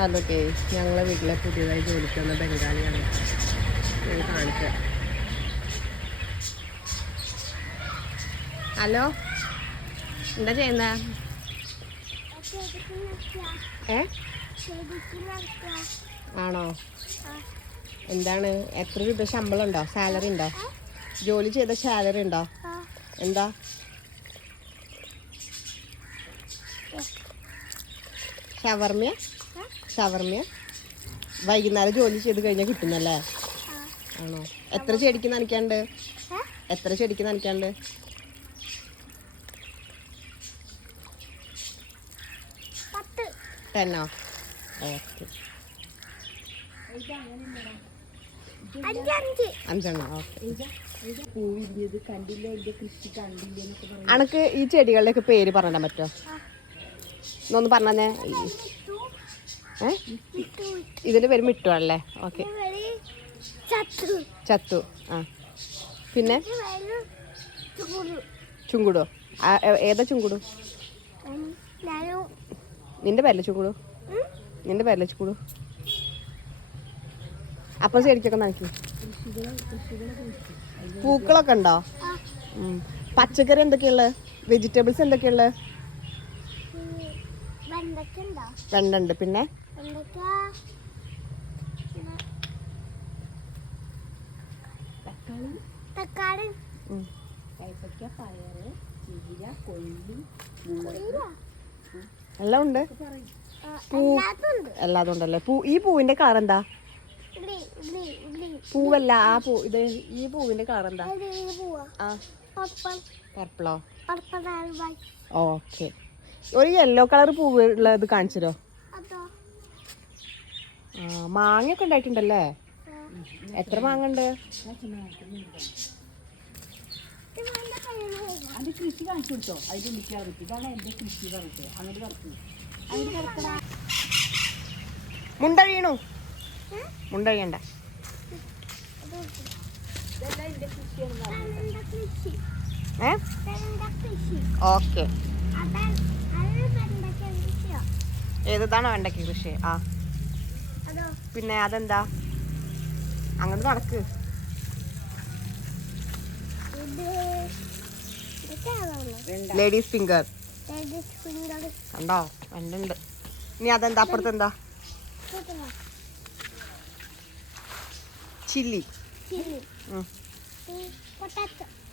അതൊക്കെ ഞങ്ങളെ വീട്ടിലെ പുതിയതായി ജോലിക്ക് വന്ന ബംഗാളിയാണ് ഞാൻ കാണിക്കുക. ഹലോ, എന്താ ചെയ്യുന്ന? ആണോ? എന്താണ്, എത്ര രൂപ ശമ്പളം ഉണ്ടോ? സാലറി ഉണ്ടോ? ജോലി ചെയ്ത സാലറി ഉണ്ടോ? എന്താ? ഷവർമ്മ വൈകുന്നേരം ജോലി ചെയ്ത് കഴിഞ്ഞാൽ കിട്ടുന്നല്ലേ? ആണോ? എത്ര ചെടിക്ക് നനയ്ക്കാണ്ട്? എത്ര ചെടിക്ക് നനയ്ക്കാണ്ട്? 10. ഓക്കെ, 5. ഓക്കെ. അനക്ക് ഈ ചെടികളുടെയൊക്കെ പേര് പറയാൻ പറ്റുമോ? ഒന്ന് പറഞ്ഞേ. ഇതിന്റെ പേര് മിട്ടുവാണല്ലേ? ഓക്കെ. ചത്തു. ആ, പിന്നെ ചുങ്കുടോ? ഏതാ ചുങ്കുടു? നിന്റെ പേരല്ലേ ചുങ്കുടു? അപ്പൊ ചെടിക്കൊക്കെ നനയ്ക്കും. പൂക്കളൊക്കെ ഉണ്ടോ? പച്ചക്കറി എന്തൊക്കെയുള്ളത്? വെജിറ്റബിൾസ് എന്തൊക്കെയുള്ളത്? വെണ്ട ഉണ്ട്. പിന്നെ തക്കാളി, കൈപ്പക്ക, പയറ്, ചീര, കൊള്ളി, എല്ലാം ഉണ്ട്. എല്ലാതും ഉണ്ടല്ലേ? ഈ പൂവിന്റെ കളർ എന്താ? പൂവല്ല, ആ പൂ. ഇത് ഈ പൂവിന്റെ കളർ എന്താ? പർപ്പിളോ? ഓക്കെ. ഒരു യെല്ലോ കളർ പൂവ് ഉള്ളത് കാണിച്ചോ? മാങ്ങയൊക്കെ ഉണ്ടായിട്ടുണ്ടല്ലേ? എത്ര മാങ്ങ ഉണ്ട്? കൃഷി കാണിച്ചു കൊടുത്തോ? ഇതാണ് എന്റെ കൃഷി പറഞ്ഞിട്ട് അങ്ങനെ മുണ്ട വീണു. മുണ്ടഴിയണ്ട. ഓക്കെ. ഏതാണ് വെണ്ടയ്ക്ക കൃഷി? ആ, പിന്നെ അതെന്താ? അങ്ങോട്ട് നടക്ക്. ലേഡീസ് ഫിംഗർ കണ്ടോ? വെണ്ടുണ്ട്. ഇനി അതെന്താ? അപ്പുറത്തെന്താ? Chilli,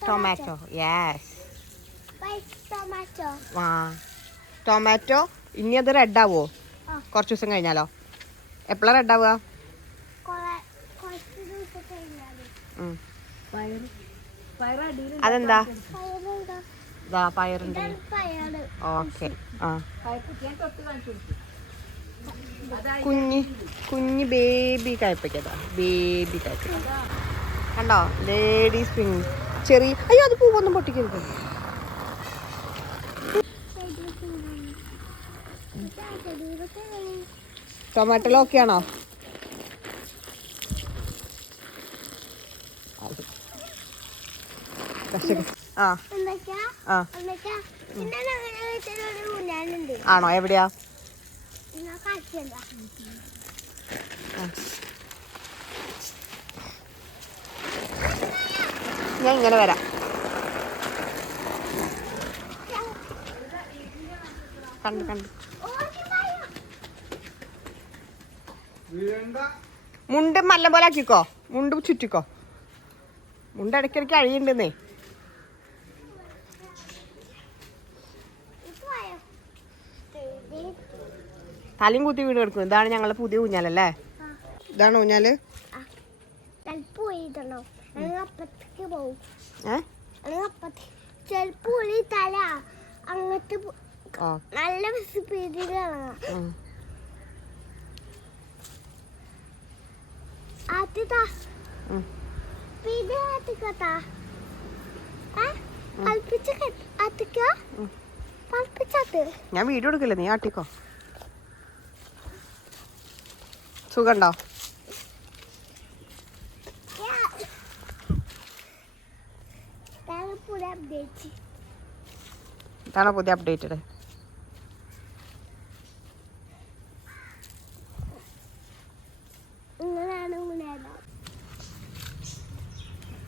tomato. യെസ്, ആ, ടൊമാറ്റോ. ഇനി അത് റെഡ് ആവോ? കുറച്ച് ദിവസം കഴിഞ്ഞാലോ? എപ്പോഴാണ് റെഡ് ആവുക? അതെന്താ? പയറുണ്ട്. ഓക്കെ. ആ, കുഞ്ഞ് ബേബി കയ്പയ്ക്കതാ. ബേബി കയ്പയ്ക്ക കണ്ടോ? Ladies finger. ചെറിയ. അയ്യോ, അത് പൂവൊന്നും പൊട്ടിക്കരുത്. ടൊമാറ്റോ ഓക്കെ ആണോ? ആണോ? എവിടെയാ? ഞാൻ ഇങ്ങനെ വരാം. കണ്ടു. മുണ്ട് നല്ല പോലെ ആക്കിക്കോ. മുണ്ട് ചുറ്റിക്കോ. മുണ്ട് ഇടയ്ക്കിടയ്ക്ക് അഴിയുണ്ടെന്നേ. തലയും കുത്തി വീട് കിടക്കും. ഇതാണ് ഞങ്ങളുടെ പുതിയ ഊഞ്ഞാലല്ലേ? ഇതാണ് ഊഞ്ഞാല്. നല്ല ഞാൻ വീഡിയോ എടുക്കില്ല, നീ ആട്ടിക്കോ. സുഖണ്ടോ? ഇതാണോ പുതിയ അപ്ഡേറ്റഡ്?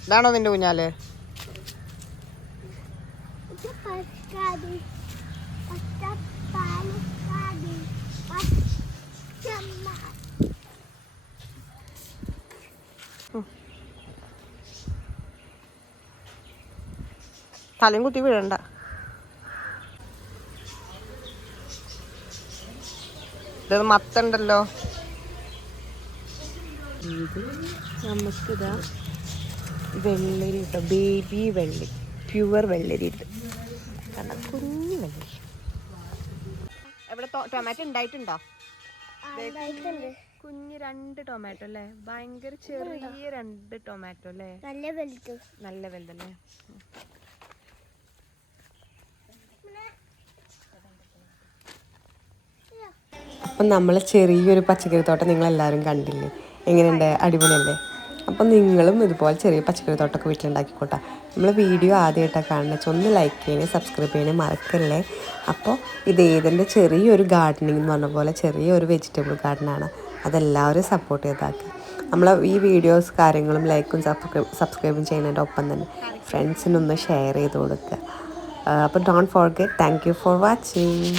ഇതാണോ നിന്റെ ഊഞ്ഞാല്? തലയും കുത്തി വീഴണ്ട. ഇത് മത്തുണ്ടല്ലോ. ഇത് നമുക്കിതാ വെള്ളരി കേട്ടോ, ബേബി വെള്ളരി, പ്യുവർ വെള്ളരി ഇത് കണ്ട, കുഞ്ഞു വെള്ളരി. എവിടെ ടൊമാറ്റോ ഉണ്ടായിട്ടുണ്ടോ? കുഞ്ഞ് 2 ടൊമാറ്റോ അല്ലേ, ഭയങ്കര ചെറിയ 2 ടൊമാറ്റോ അല്ലേ, നല്ല വലുതല്ലേ. അപ്പം നമ്മൾ ചെറിയൊരു പച്ചക്കറി തോട്ടം നിങ്ങളെല്ലാവരും കണ്ടില്ലേ, എങ്ങനെയുണ്ട്? അടിപൊളിയല്ലേ? അപ്പം നിങ്ങളും ഇതുപോലെ ചെറിയ പച്ചക്കറി തോട്ടമൊക്കെ വീട്ടിലുണ്ടാക്കിക്കോട്ടെ. നമ്മൾ വീഡിയോ ആദ്യമായിട്ടാണ് കാണുന്നത്, ഒന്ന് ലൈക്ക് ചെയ്യണേ, സബ്സ്ക്രൈബ് ചെയ്യണേ മറക്കല്ലേ. അപ്പോൾ ഇത് ഏതിൻ്റെ ചെറിയൊരു ഗാർഡനിങ് എന്ന് പറഞ്ഞ പോലെ ചെറിയൊരു വെജിറ്റബിൾ ഗാർഡനാണ്, അതെല്ലാവരും സപ്പോർട്ട് ചെയ്താക്കുക. നമ്മൾ ഈ വീഡിയോസ് കാര്യങ്ങളും ലൈക്കും സബ്സ്ക്രൈബും ചെയ്യുന്നതിൻ്റെ ഒപ്പം തന്നെ ഫ്രണ്ട്സിനൊന്ന് ഷെയർ ചെയ്ത് കൊടുക്കുക. അപ്പോൾ don't forget. Thank you for watching.